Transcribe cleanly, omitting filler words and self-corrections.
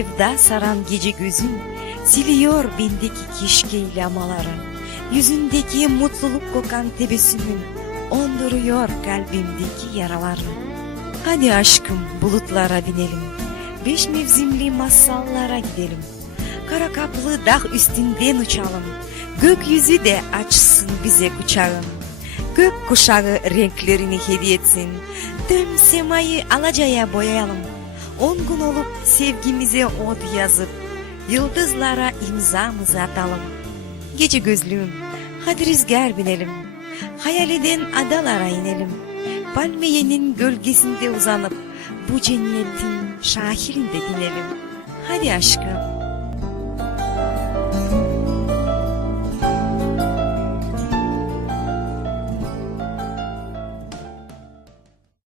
sevda saran gece gözün siliyor bendeki keşke lamaları. Yüzündeki mutluluk kokan tebessümün onduruyor kalbimdeki yaraları. Hadi aşkım bulutlara binelim, 5 mevsimli masallara gidelim. Kara kaplı dağ üstünden uçalım, gökyüzü de açsın bize kucağın. Gök kuşağı renklerini hediye etsin, tüm semayı alacaya boyayalım. 10 gün olup sevgimize od yazıp, yıldızlara imzamızı atalım. Gece gözlüğüm, hadi rüzgar binelim, hayal eden adalara inelim. Palmiyenin gölgesinde uzanıp, bu cennetin şahirinde dinelim. Hadi aşkım.